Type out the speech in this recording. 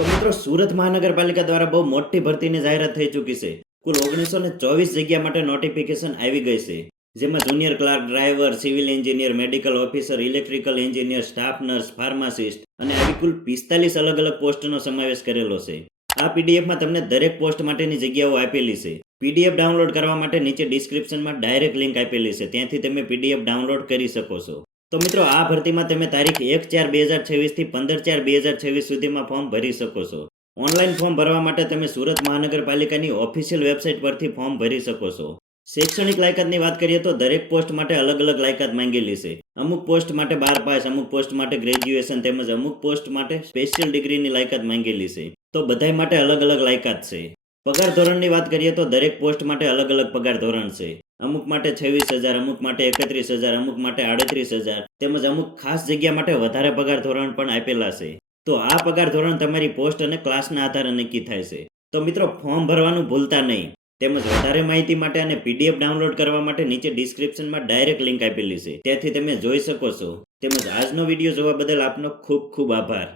તો મિત્રો સુરત મહાનગરપાલિકા દ્વારા બહુ મોટી ભરતીની જાહેરાત થઈ ચૂકી છે. કુલ 1924 જગ્યા માટે નોટિફિકેશન આવી ગઈ છે, જેમાં junior clerk, driver, civil engineer, medical officer, electrical engineer, staff nurse, pharmacist અને આવી કુલ 45 અલગ અલગ પોસ્ટનો સમાવેશ કરેલો છે. આ પીડીએફમાં તમને દરેક પોસ્ટ માટેની જગ્યાઓ આપેલી છે. પીડીએફ ડાઉનલોડ કરવા માટે નીચે ડિસ્ક્રિપ્શનમાં ડાયરેક્ટ લિંક આપેલી છે, ત્યાંથી તમે પીડીએફ ડાઉનલોડ કરી શકો છો. તો મિત્રો, આ ભરતીમાં તમે તારીખ 1/4/2026 થી 15/4/2026 સુધીમાં ફોર્મ ભરી શકો છો. ઓનલાઈન ફોર્મ ભરવા માટે તમે સુરત મહાનગરપાલિકાની ઓફિશિયલ વેબસાઇટ પરથી ફોર્મ ભરી શકો છો. શૈક્ષણિક લાયકાતની વાત કરીએ તો દરેક પોસ્ટ માટે અલગ અલગ લાયકાત માંગેલી છે. અમુક પોસ્ટ માટે 12 પાસ, અમુક પોસ્ટ માટે ગ્રેજ્યુએશન તેમજ અમુક પોસ્ટ માટે સ્પેશિયલ ડિગ્રીની લાયકાત માંગેલી છે. તો બધાય માટે અલગ અલગ લાયકાત છે. પગાર ધોરણની વાત કરીએ તો દરેક પોસ્ટ માટે અલગ અલગ પગાર ધોરણ છે. અમુક માટે 26,000, અમુક માટે 31,000, અમુક માટે 38,000 તેમજ અમુક ખાસ જગ્યા માટે વધારે પગાર ધોરણ પણ આપેલા છે. તો આ પગાર ધોરણ તમારી પોસ્ટ અને ક્લાસના આધારે નક્કી થાય છે. તો મિત્રો, ફોર્મ ભરવાનું ભૂલતા નહીં. તેમજ વધારે માહિતી માટે અને પીડીએફ ડાઉનલોડ કરવા માટે નીચે ડિસ્ક્રિપ્શનમાં ડાયરેક્ટ લિંક આપેલી છે, ત્યાંથી તમે જોઈ શકો છો. તેમજ આજનો વિડીયો જોવા બદલ આપનો ખૂબ ખૂબ આભાર.